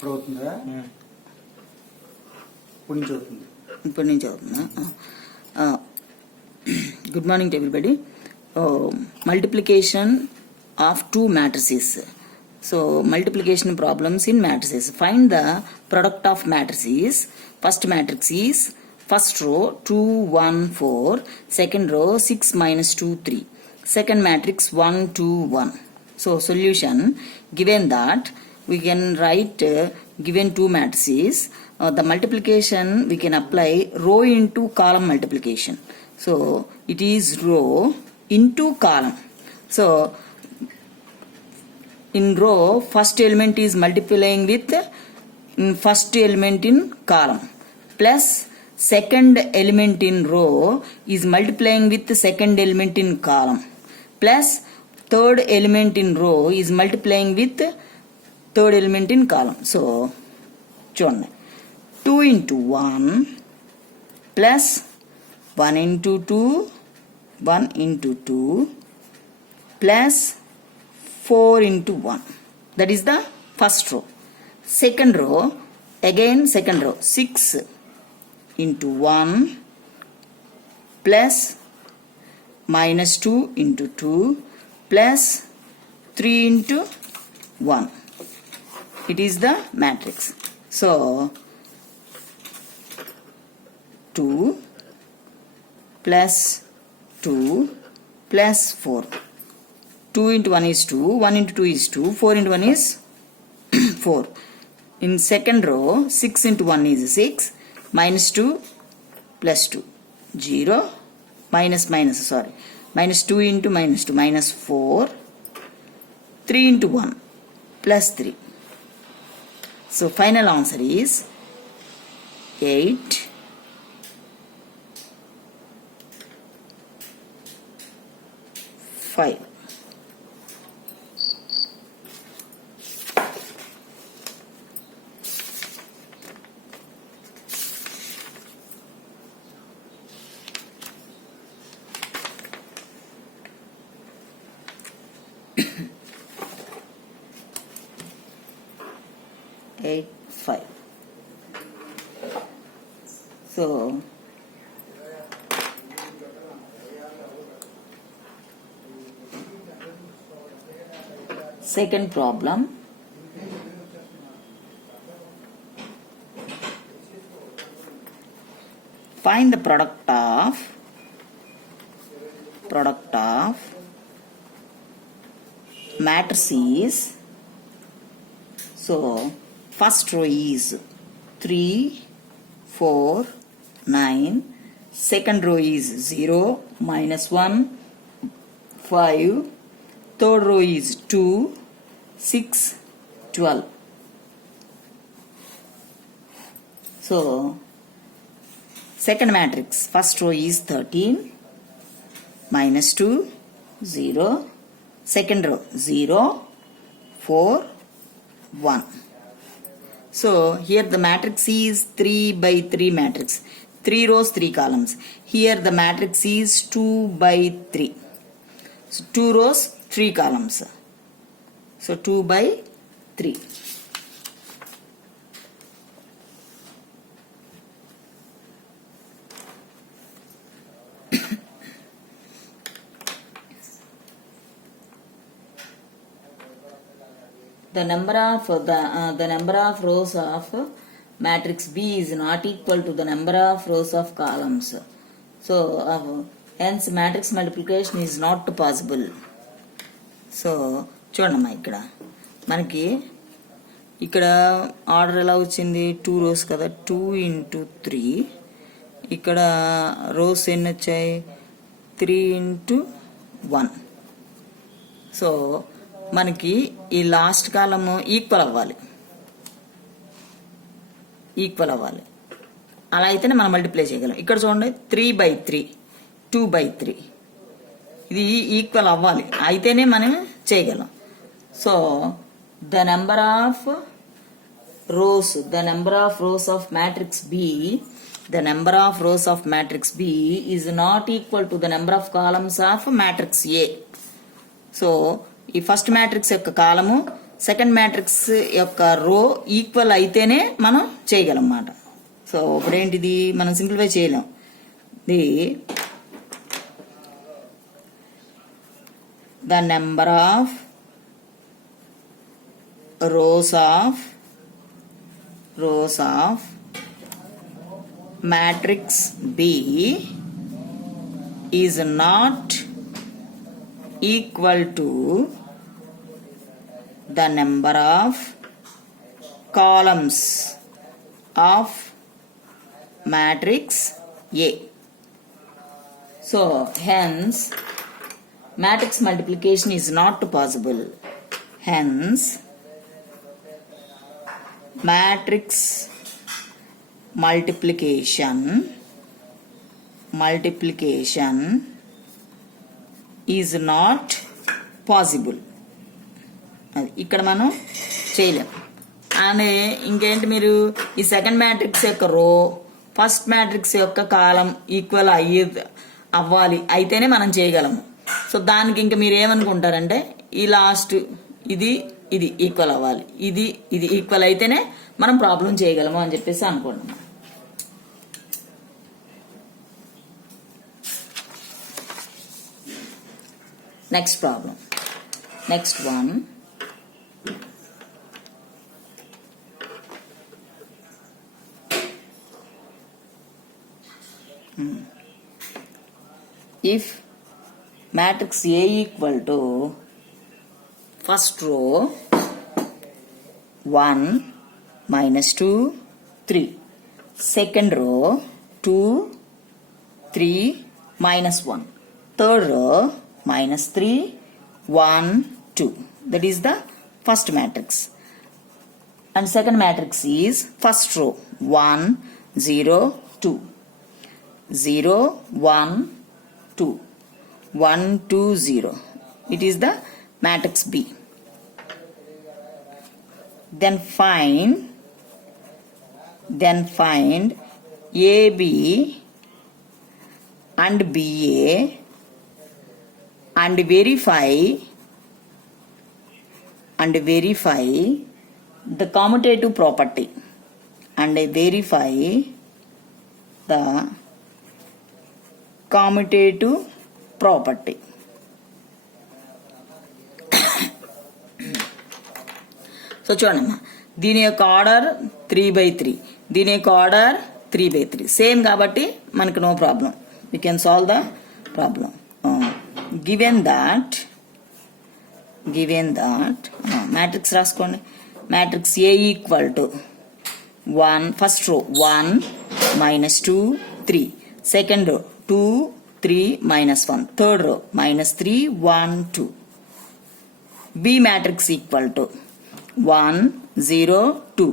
ఇప్పుడు అవుతుందా? ఇప్పుడు నుంచి అవుతుందా? Good morning to everybody. Multiplication of two matrices. So multiplication problems in matrices. Find the product of matrices. First matrix is first row 2 1 4, second row 6 minus 2 3, second matrix 1 2 1. So solution, given that we can write given two matrices, the multiplication we can apply row into column multiplication. So it is row into column. So in row, first element is multiplying with first element in column, plus second element in row is multiplying with the second element in column, plus third element in row is multiplying with third element in column. So చూడండి, 2 into 1 plus 1 into 2, 1 into 2 plus 4 into 1. That is the first row. Second row, again second row, 6 into 1 plus minus 2 into 2 plus 3 into 1. It is the matrix. So 2 plus 2 plus 4. 2 into 1 is 2, 1 into 2 is 2, 4 into 1 is 4. In second row, 6 into 1 is 6, minus 2 plus 2, 0, minus 2 into minus 2, minus 4, 3 into 1, plus 3. So final answer is 8, 5. Eight, 5. So second problem, find the product of matrices. So first row is 3 4 9, second row is 0 minus 1 5, third row is 2 6 12. So second matrix, first row is 13 minus 2 0, second row 0 4 1. So here the matrix is 3 by 3 matrix, 3 rows 3 columns. Here the matrix is 2 by 3. So 2 rows 3 columns. So 2 by 3. The number of rows of matrix B is not equal to the number of rows of columns. So hence matrix multiplication is not possible. So చూడమ్మా, మనకి ఇక్కడ order ఎలా వచ్చింది, 2 rows కదా, 2 into 3. ఇక్కడ rose ఎన్ని వచ్చాయి, 3 into 1. So మనకి ఈ లాస్ట్ కాలము ఈక్వల్ అవ్వాలి. అలా అయితేనే మనం మల్టిప్లై చేయగలం. ఇక్కడ చూడండి, 3 by 3, 2 by 3, ఇది ఈక్వల్ అవ్వాలి, అయితేనే మనం చేయగలం. So the number of rows of matrix B, the number of rows of matrix B is not equal to the number of columns of matrix A. So ఈ first matrix యొక్క కాలము second matrix యొక్క రో equal అయితేనే మనం చేయగలం అన్నమాట. So ఇప్పుడేంటిది మనం సింప్లిఫై చేయలేం. The number of rows of matrix B is not equal to the number of columns of matrix A. So hence matrix multiplication is not possible. Hence matrix multiplication is not possible. అది ఇక్కడ మనం చేయలేం. అని ఇంకేంటి, మీరు ఈ second matrix యొక్క రో ఫస్ట్ మ్యాట్రిక్స్ యొక్క కాలం ఈక్వల్ అవ్వాలి, అయితేనే మనం చేయగలము. సో దానికి ఇంకా మీరు ఏమనుకుంటారంటే ఈ లాస్ట్ ఇది ఈక్వల్ అవ్వాలి, ఇది ఈక్వల్ అయితేనే మనం ప్రాబ్లం చేయగలము అని చెప్పేసి అనుకుంటున్నాం. Next problem, next one. If matrix A equal to first row 1 minus 2 3, second row 2 3 minus 1, third row minus 3 1 2, that is the first matrix. And second matrix is first row 1 0 2 0 1 2 1 2 0, it is the matrix B. Then find AB and BA and verify the commutative property and verify the commutative property. So చూడమ్మా, దీని యొక్క order 3/3, దీని యొక్క order 3/3 same కాబట్టి మనకు no problem, we can solve the problem. Given that matrix రాసుకోండి. Matrix A equal to 1, first row 1 minus 2 3, second row 2 3 minus 1, third row minus 3 1 2. B matrix equal to 1 0 2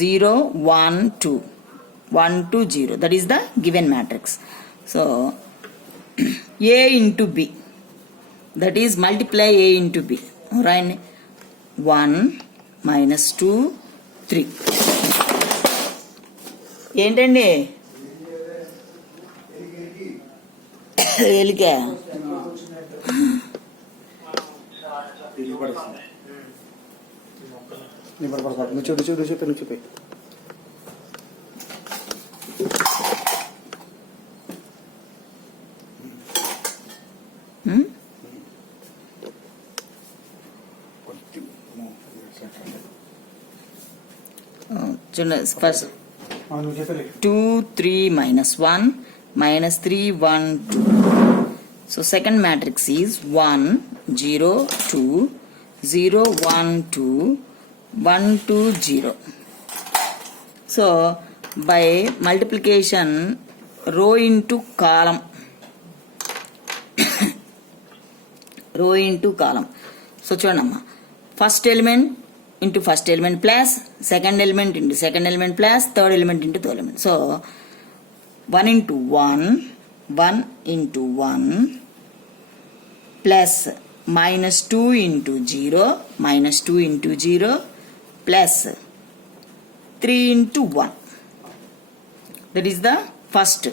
0 1 2 1 2 0, that is the given matrix. So A into B, that is multiply A into B, right? 1 minus 2 3. ఏంటండి Elica చూపి. First 2 3 minus 1 minus 3 1 2. So second matrix is 1 0 2 0 1 2 1 2 0. So by multiplication row into column so చూడమ్మా, first element into first element plus second element into second element plus third element into third element. So 1 into 1 plus minus 2 into 0 plus 3 into 1, that is the first.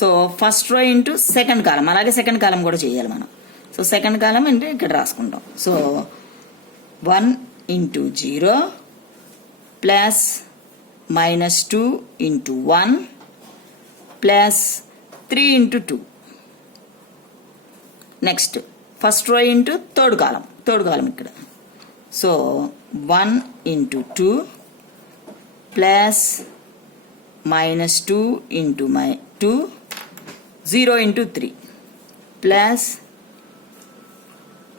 So first row into second column, అలాగే second column కూడా చేయాలి మనం. So second column అంటే ఇక్కడ రాసుకుంటాం. So 1 into 0 plus minus 2 into 1 plus 3 into 2. Next, first row into third column ikkada. So 1 into 2 plus minus 2 into 2, 0 into 3 plus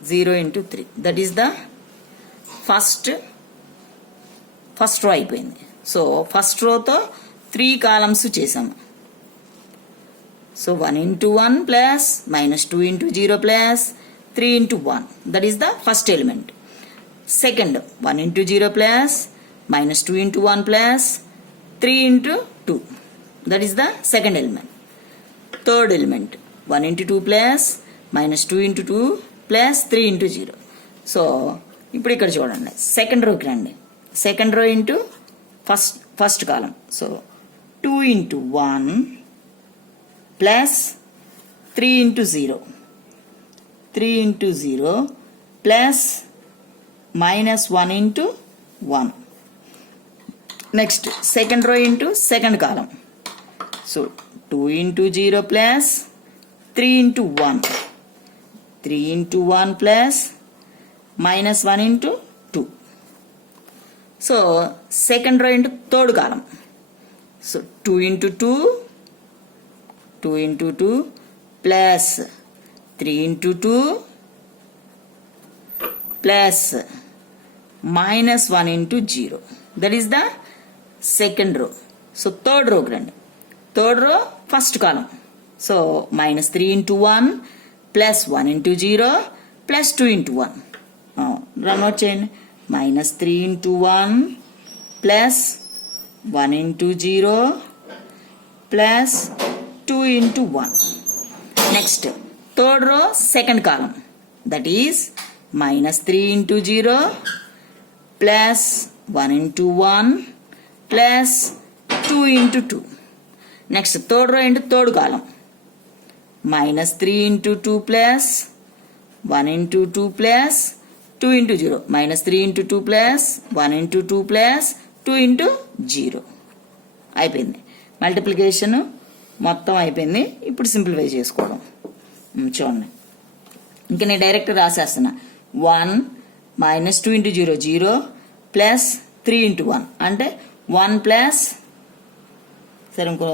0 into 3. That is the first row అయిపోయింది. So first రోతో 3 columns చేసాము. So 1 into 1 plus minus 2 into 0 plus 3 into 1. That is the first element. Second, 1 into 0 plus minus 2 into 1 plus 3 into 2. That is the second element. Third element, 1 into 2 plus minus 2 into 2 plus 3 into 0. So ఇప్పుడు ఇక్కడ చూడండి, second రోకి రండి. Second row into first column. So 2 into 1 plus 3 into 0. 3 into 0 plus minus 1 into 1. Next, second row into second column. So 2 into 0 plus 3 into 1. 3 into 1 plus minus 1 into 2. So second row into third column. So 2 into 2 plus 3 into 2 plus minus 1 into 0. That is the second row. So third row grande. Third row first column. So minus 3 into 1 plus 1 into 0 plus 2 into 1. Run out chain. Minus 3 into 1 plus 1 into 0 plus 2 into 1. Next, third row second column. That is minus 3 into 0 plus 1 into 1 plus 2 into 2. Next, third row into third column. Minus 3 into 2 plus 1 into 2 plus 2 into 0. Minus 3 into 2 plus 1 into 2 plus 2 into 0. అయిపోయింది. Multiplication మొత్తం అయిపోయింది. ఇప్పుడు simplify చేసుకోవడం. చూడండి, ఇంకా నేను direct రాసేస్తున్నా. 1 minus 2 into 0 0 plus 3 into 1 అంటే 1 plus సరే ఇంకో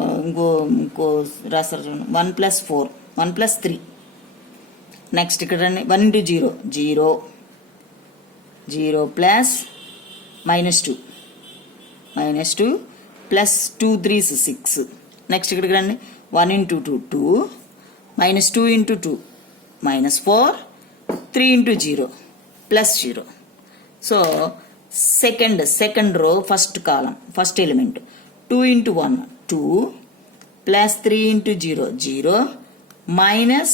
రాస్తారు చూడండి. 1 plus 4 1 plus 3. నెక్స్ట్ ఇక్కడ 1 into 0 0 0 plus minus 2 plus 2 3s 6. Next ఇక్కడికి రండి. 1 into 2 2 minus 2 into 2 minus 4 3 into 0 plus 0. So second row first column first element 2 into 1 2 plus 3 into 0 0 minus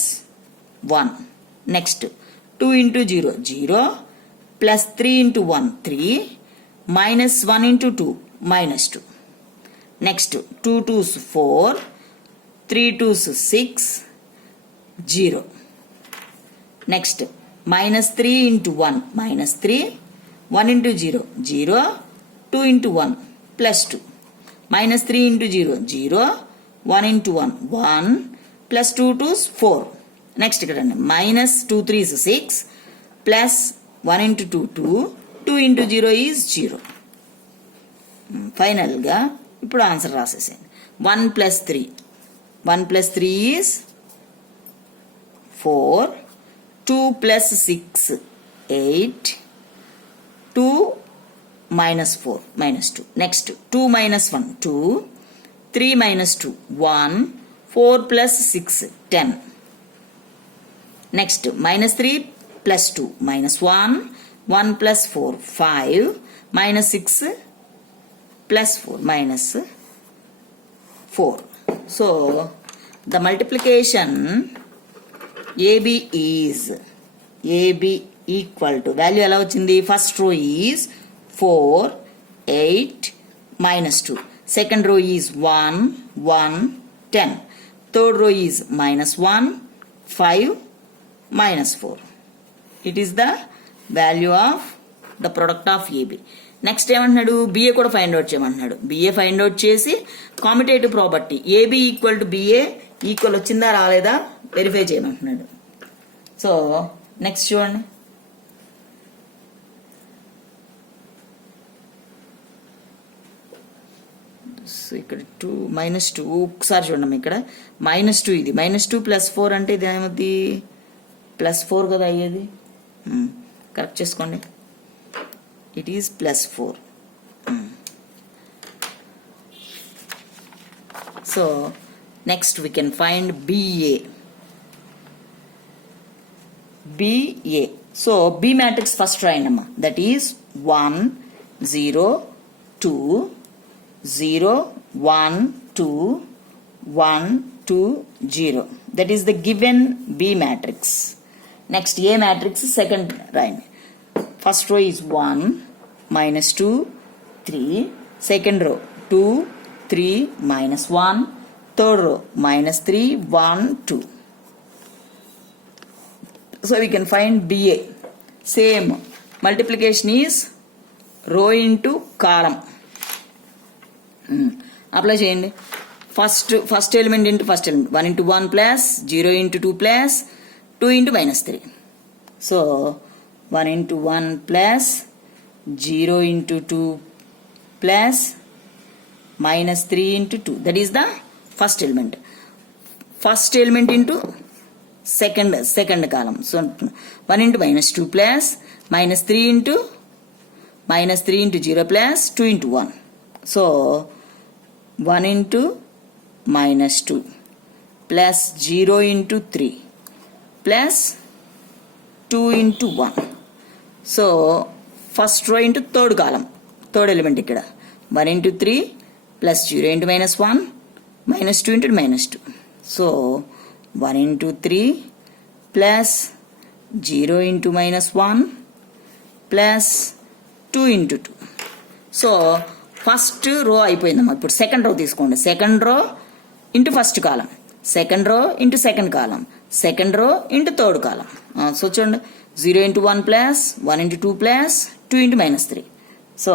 1. Next 2 into 0 0 plus 3 into 1 3 minus 1 into 2 minus 2. Next 2 2s 4 3 2s 6 0. Next minus 3 into 1 minus 3 1 into 0 0 2 into 1 plus 2 minus 3 into 0 0 1 into 1 1 plus 2 2s 4. Next ఇక్కడ minus 2 3s 6 plus 1 into 2 2 2 into 0 is 0. ఫైనల్గా ఇప్పుడు answer రాసేసేయండి. 1 plus 3 is 4 2 plus 6 8 2 minus 4 minus 2. Next 2 minus 1 2 3 minus 2 1 4 plus 6 10. Next minus 3 plus 2 minus 1 1 plus 4 5 minus 6 plus 4 minus 4. So the multiplication AB is AB equal to value ఎలా వచ్చింది? First row is 4 8 minus 2. Second row is 1 1 10. Third row is minus 1 5 minus 4. It is the value of the product of AB. Next ఏమంటున్నాడు, BA కూడా find out చేయమంటున్నాడు. BA find out చేసి commutative property AB equal to BA equal వచ్చిందా రాలేదా verify చేయమంటున్నాడు. So next చూడండి, ఇక్కడ 2 -2 ఒకసారి చూడండి, ఇక్కడ -2 ఇది -2 +4 అంటే ఇది ఏమవుద్ది +4 కదా అయ్యేది. కరెక్ట్ చేసుకోండి, it is +4. So next we can find BA. So B matrix first రాయండి అమ్మా, that is 1 0 2 0 1 2 1 2 0. That is the given B matrix. Next A matrix second line. First row is 1 -2 3. Second row 2 3 -1. Third row -3 1 2. So we can find BA. Same multiplication is row into column. Apply చేయండి. First element into first element 1 into 1 plus 0 into 2 plus 2 into -3. So 1 into 1 plus 0 into 2 plus -3 into 2. That is the first element. First element into second column. So 1 into -2 plus -3 into 0 plus 2 into 1. So 1 into -2 plus 0 into 3 plus 2 into 1. So first row into third column, third element ikkada 1 into 3 plus 0 into -1 -2 into -2. So 1 into 3 plus 0 into -1 plus 2 into 2. So first row అయిపోయిందమ్మా. ఇప్పుడు second row తీసుకోండి. Second row into first column, second row into second column, second row into third column. So చూడండి, 0 into 1 plus 1 into 2 plus 2 into -3. So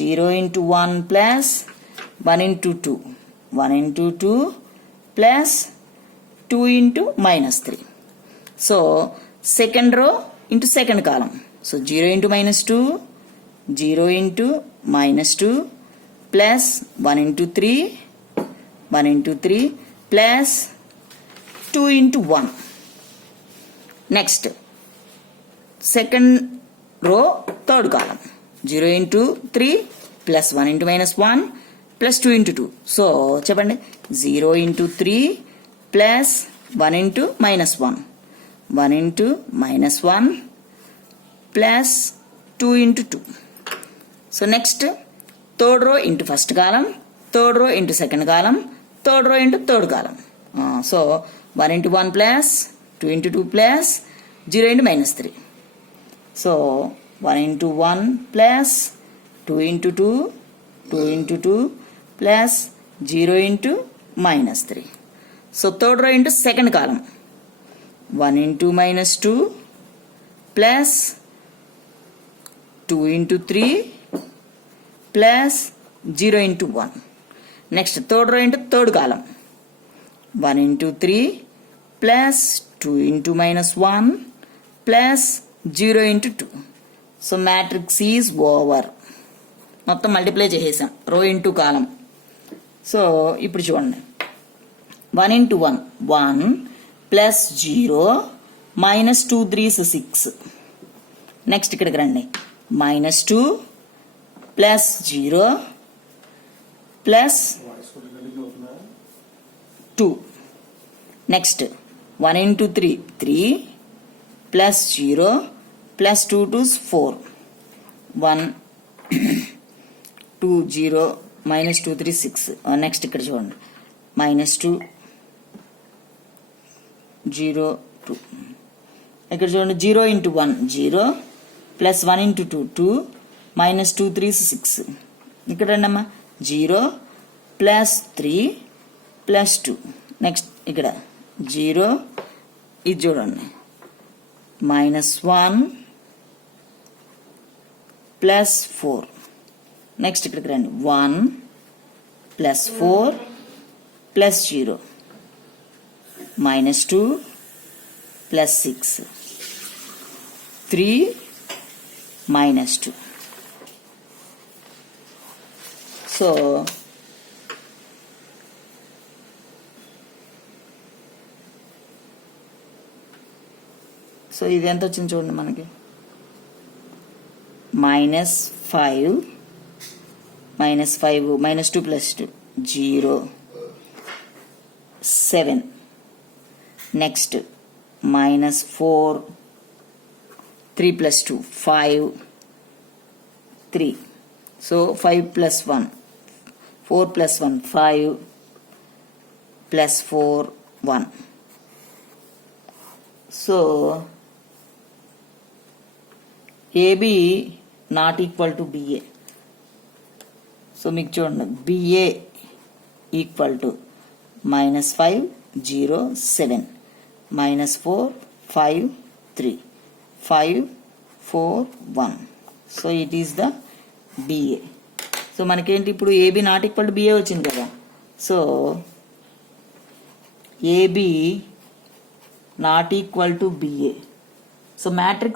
0 into 1 plus 1 into 2 1 into 2 plus 2 into -3. So second row into second కాలం. So 0 into -2 0 into -2 plus 1 into 3 1 into 3 plus 2 into 1. Next second row third column 0 into 3 plus 1 into -1 plus 2 into 2. So చెప్పండి, 0 into 3 plus 1 into -1 1 into -1 plus 2 into 2. So next third row into first column, third row into second column, third row into third column. So 1 into 1 plus 2 into 2 plus 0 into -3. So 1 into 1 plus 2 into 2 2 into 2 plus 0 into -3. So third row into second column 1 into -2 plus 2 into 3 plus 0 into 1. Next third row into third column 1 into 3 plus 2 into -1 plus 0 into 2. So matrix is over. మొత్తం multiply చేసేసాం rho into కాలం. So ఇప్పుడు చూడండి, 1 into 1 1 plus 0 -2 3s 6. Next ఇక్కడికి రండి, -2 plus 0 plus 2. Next 1 into 3 3 plus 0 plus 2 2's 4. 1 2 0 -2 3 6. Next ఇక్కడ చూడండి, -2 0 2. ఇక్కడ చూడండి, 0 into 1 0 plus 1 into 2 2 -2 3s 6. ఇక్కడ రండమ్మా, 0 plus 3 plus 2. నెక్స్ట్ ఇక్కడ 0, ఇది చూడండి, -1 ప్లస్ 4 నెక్స్ట్ ఇక్కడికి రండి 1 plus 4 plus 0 minus 2 plus 6 3 minus 2 so ఇది ఎంత వచ్చింది చూడండి మనకి -5 -2 plus 2 0 7 next -4 3 plus 2 5 3 so 5 plus 1 4 plus 1 5 plus 4 1 so AB not equal to BA so మీకు చూడండి BA equal to -5 0 7 -4 5 3 5 4 1 so it is the BA so మనకేంటి ఇప్పుడు AB not equal to BA వచ్చింది కదా so AB not equal to BA so matrix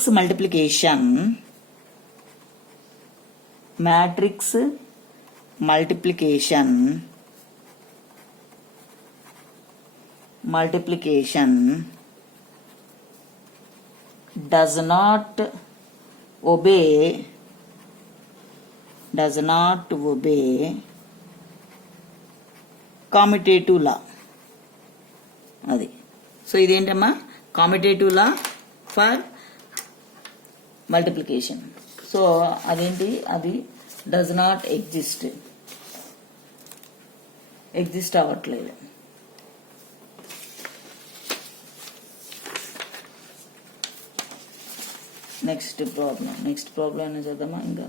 multiplication does not obey commutative law అది so ఇదేంటమ్మా commutative law for multiplication so అదేంటి అది does not exist అవ్వట్లేదు next problem అనేది చేద్దామా ఇంకా